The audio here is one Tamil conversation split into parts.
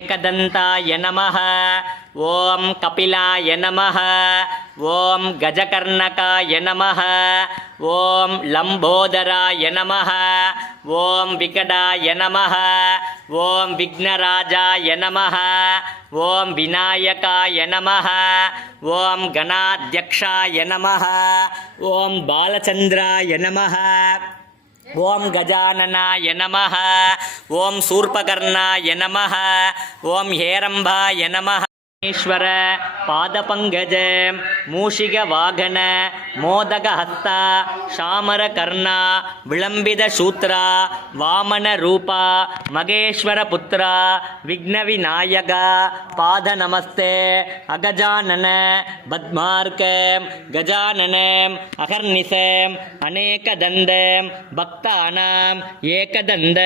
एकदन्ताय नमः। ओम कपिलाय नमः। ओम गजकर्णकाय नमः। ओम लंबोदराय नमः। ओम विकटाय नमः। ओम विघ्नराजाय नमः। ओम विनायकाय नमः। ओम गणाध्यक्षाय नमः। ओम बालचंद्राय नमः। ओम गजाननाय नमः। ओम शूर्पकर्णाय नमः। ओम हेरंबाय नमः। ईश्वर पादपंकज मूषिक वाहन मोदक हस्त शामर कर्णा विलंबित सूत्र वामन रूप मगेश्वर पुत्र विघ्न विनायक पाद नमस्ते अगजानन पद्मार्क गजानन अहर्निश अनेक दंद भक्तानां एकदंद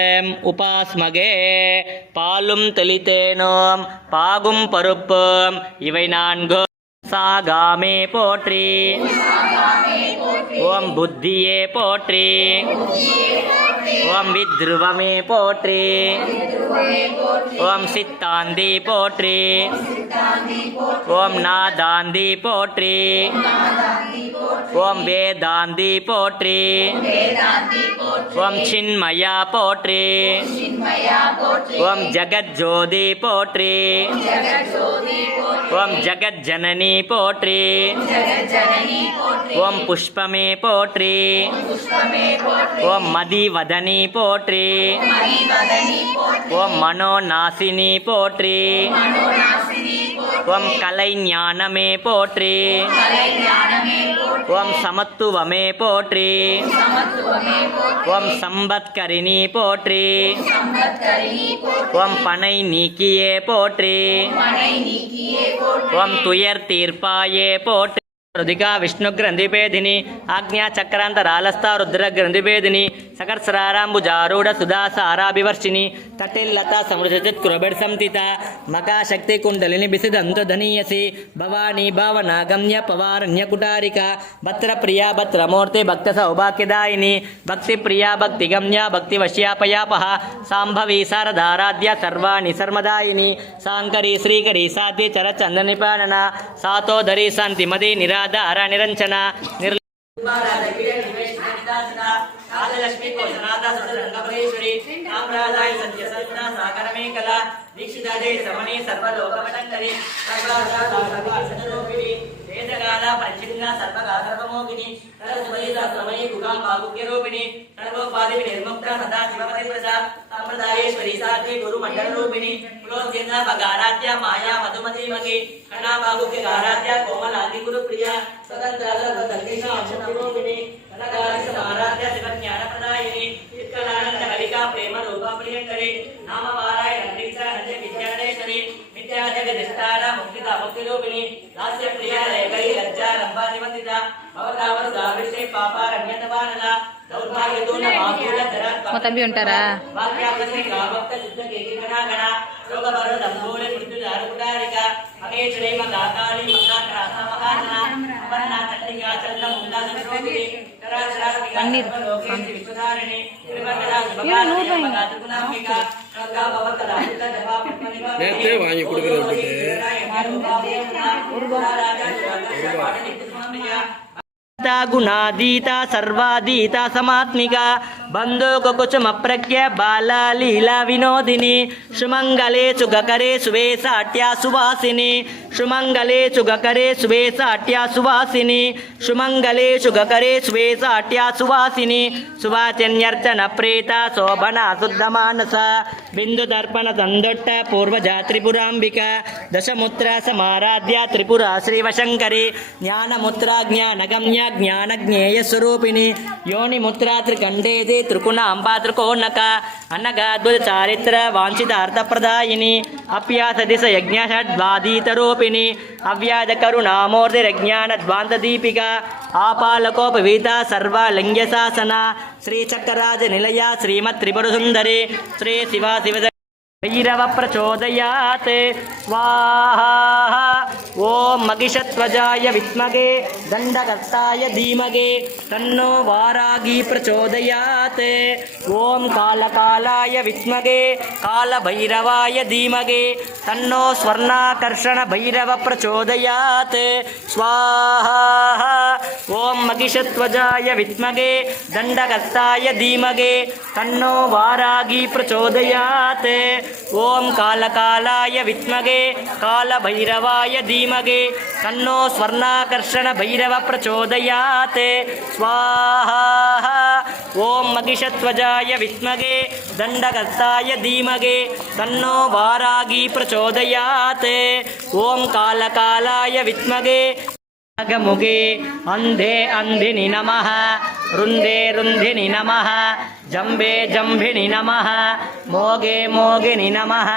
उपास्मगे पालुम तलितेनों पागुम परुप्पु इவை நான்கு சாகாமே போற்றி. ஓம் புத்தியே போற்றி. ஓம் வித்ருவமே போற்றி. ஓம் சித்தாந்தி போற்றி. ஓம் நாதாந்தி போற்றி. ஓம் வேதாந்தி போற்றி. ஓம் சின்மயா போற்றி. ஓம் ஜகஜ்ஜோதி போற்றி. ஓம் ஜகஜ்ஜனனி போற்றி. ஓம் புஷ்பமே போற்றி. ஓம் மதிவதனி போற்றி. ஓம் மனோநாசினி போற்றி. ஓம் கலை ஞானமே போற்றி. ஓம் சமத்துவமே போற்றி. ஓம் சம்பத்கரிணி போற்றி. ஓம் பனை நீக்கியே போற்றி. ஓம் துயர் தீர்ப்பாயே போற்றி. ருதிகா விஷ்ணு கிரந்திபேதினி ஆக்ஞா சக்கராந்தராலஸ்தா ருத்ர கிரந்திபேதினி சகர்சராராம்புஜாரூಢ சுதாசாராபிவர்ஷினி தட்டில்லதா சமுஜஜத் குரபட் சம்திதா மகாசக்தி குண்டலினி பிசிதந்து தனியசி பவானி பாவனா கம்ய பவாரண்ய குட்டாரிகா பத்ர பிரியா பத்ரமூர்த்தி பக்த சௌபாக்கியதாயினி பக்தி பிரியா பக்தி கம்யா பக்தி வஷ்யாபயாபஹ சாம்பவி சாரதாராத்யா சர்வாணி சர்மதாயினி சாங்கரி ஸ்ரீகரி சாத்தி சரச்சந்திர நிபானனா சாத்தோதரி சாந்திமதி निराधार निरंजना लक्ष्मी कोशनाथा सदरंगपरेश्वरी रामराजाय सत्य सत्ता सागरमेकला दीक्षिता जय समणी सर्वलोकमटंकरी सर्वासारूपिणी वेदकाला पंचलिंगा सर्वगाधर्वमोहिनी सरस्वतीता समयी गुगां भागुक्यरूपिणी सर्वोपाधि निर्मुक्ता सदा शिवपति प्रसाद संप्रदायेश्वरी सात्विक गुरु मंडल रूपिणी पुलोद्यना बगाराध्या माया मधुमती मगे कणा भागुक्य गाराध्या कोमलांगी गुरु प्रिया स्वतंत्र सर्वसंगीता अक्षरूपिणी कनकारि समाराध्या शिवज्ञान प्रदायिनी चित्कलानंद कलिका प्रेम रूपा प्रियंकरी नाम वाराय नंदीक्षा नंदे विद्याधरेश्वरी विद्या जगदिष्टाना मुक्तिदा मुक्तिरूपिणी दास्य प्रिया लेखरी लज्जा रंभा निवंदिता भवतावर दाविषे पापारण्यतवानला दौर्भाग्यदून मापूल धरा मोतंबी ఉంటారా वाक्यापति गावक्त शुद्ध केकिकणा गणा रोग बरो दंभोले मृत्यु दारुकुटारिका मगेश्वरी मगाकाली मगाक्रासा महाजना अपन्ना तट्टिका चंद मुंडा सुरोगिनी तराचरा पन्नीर विश्वधारिणी त्रिभंगदा सुभगानी मगातुकुनामिका गंगा भवकला चित्त जपा पद्मनिवा நேத்தே வாங்கி கொடுக்கறது गुणादीता सर्वादीता समात्मिका बंधुक कुचम प्रज्ञ बाला लीला विनोदिनी सुमंगले सुगकरे सुवेशाट्या सुवासिनी सुमंगले सुगकरे सुवेशाट्या सुवासिनी सुमंगले सुगकरे सुवेशाट्या सुवासिनी सुवाचन्यर्चन प्रेता शोभना शुद्धमानस बिंदु दर्पण संदट्ट पूर्वजा त्रिपुरांबिका दशमुद्रा समाराध्या त्रिपुरा श्रीवशंकरी ज्ञानमुद्रा ज्ञानगम्या ज्ञानज्ञेय स्वरूपिणी योनि मुद्रा त्रिकंडेति त्रिकुणांबा त्रिकोणक अनगाद्भुत चारित्र वांछितार्थ प्रदायिनी अप्यास दिश यज्ञ षड्वादीत रूपिणी अव्याज करुणामूर्तिरज्ञान ध्वांत दीपिका आपालकोपवीता सर्वालिंग्य शासना श्री चक्रराज निलया श्रीमत् त्रिपुर सुंदरी श्री शिवा शिव भैरव प्रचोदयात् स्वाहा ओम महिषध्वजाय विद्महे दण्डकर्ताय धीमहि तन्नो वारागी प्रचोदयात् ॐ कालकालाय विद्महे कालभैरवाय धीमहि तन्नो स्वर्णाकर्षणभैरव प्रचोदयात् स्वाहा ॐ महिषध्वजाय विद्महे दण्डकर्ताय धीमहि तन्नो वारागी प्रचोदयात् ॐ कालकालाय विद्महे कालभैरवाय धीमहि तन्नो स्वर्णाकर्षणभैरव प्रचोदयात् स्वाहा ॐ महिषध्वजाय विद्महे दण्डकर्ताय धीमहि तन्नो वारागी प्रचोदयात् ॐ कालकालाय विद्महे नागमुखे अन्धे अन्धिनि नमः रुन्धे रुन्धिनि नमः जम्बे जम्भिनि नमः मोगे मोगिनि नमः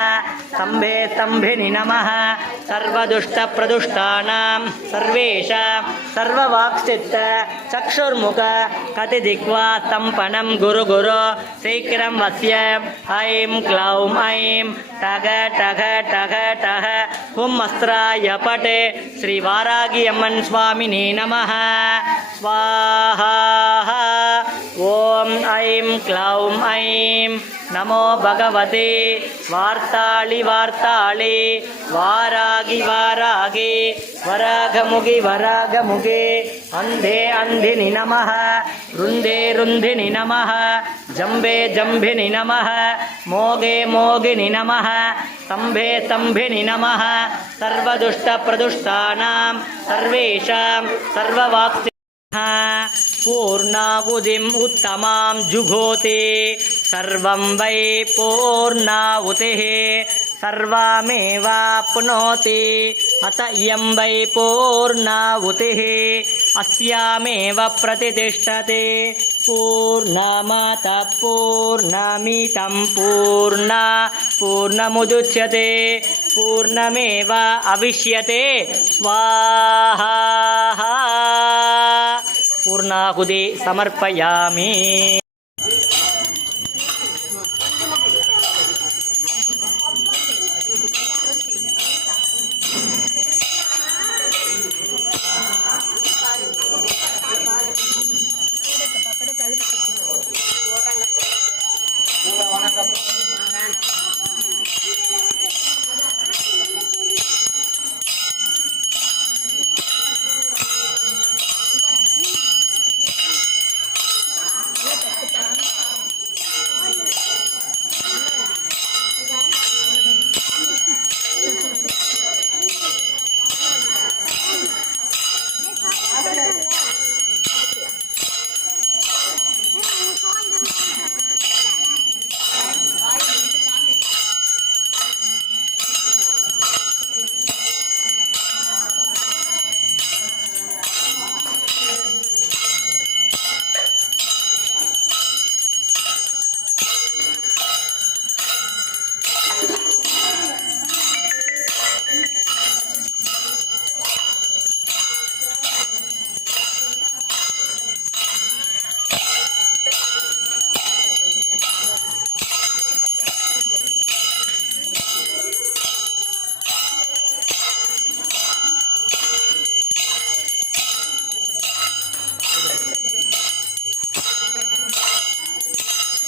स्तम्भे स्तम्भिनि नमः सर्वदुष्टप्रदुष्टानां सर्वेषां सर्ववाक्चित्त चक्षुर्मुख कतिदिक्वा स्तम्पनं गुरु गुरु शीघ्रं वस्य ऐं क्लौं ऐं टग टग टग टः हुं अस्त्राय पटे श्रीवारागी अम्मन् स्वामिने नमः स्वाहा ॐ ऐं क्लौं ऐं नमो भगवते वार्ताळि वार्ताळि वारागि वारागि वरागमुगि वरागमुगे अन्धे अन्धिनि नमः रुन्धे रुन्धिनि नमः जम्बे जम्भिनि नमः मोगे मोगिनि नमः स्तम्भे स्तम्भिनि नमः सर्वदुष्टप्रदुष्टानां सर्वेषां सर्ववाक् पूर्णाहुतिम् उत्तमां जुघोति सर्वं वै पूर्णाहुतिः सर्वमेवाप्नोति अत इयं वै पूर्णाहुतिः अस्यामेव प्रतिष्ठते पूर्णमतः पूर्णमिदं पूर्णमुदच्यते पूर्णमेव अविष्यते स्वाहा पूर्णाहुति समर्पयामि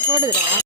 போடுதுடா.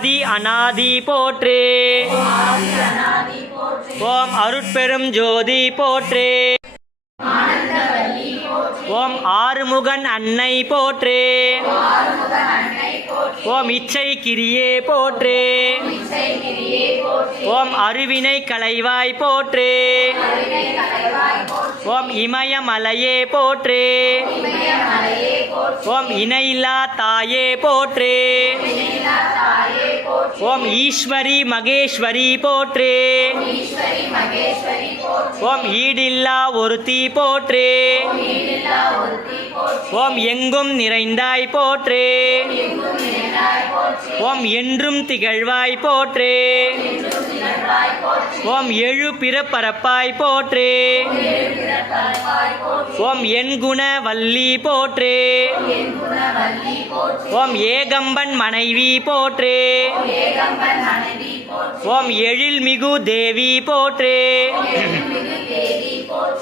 ஆதி அநாதி போற்றே. ஓம் அருட்பெரும் ஜோதி போற்றே. ஓம் ஆறுமுகன் அன்னை போற்றே. ஓம் இச்சை கிரியே போற்றே. ஓம் அருவினை களைவாய் போற்றே. ஓம் இமயமலையே போற்றே. ஓம் இணையில்லா தாயே போற்றே. ஓம் ஈஸ்வரி மகேஸ்வரி போற்றே. ஓம் ஈடில்லா ஒருத்தி போற்றே. ஓம் எங்கும் நிறைந்தாய் போற்றே. ஓம் என்றும் திகழ்வாய் போற்றே. ஓம் எழு பிறப்பரப்பாய் போற்றே. ஓம் என் குண வள்ளி போற்றே. ஓம் ஏகம்பன் மனைவி போற்றே. ஓம் எழில் மிகு தேவி போற்றே.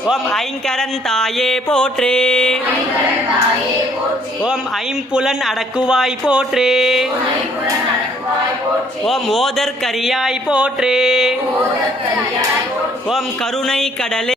ஓம் ஐங்கரன் தாயே போற்றே. ஓம் ஐம்புலன் அடக்குவாய் போற்றே. ஓம் ஓதற்கரியாய் போற்றே. ஓம் கருணை கடலே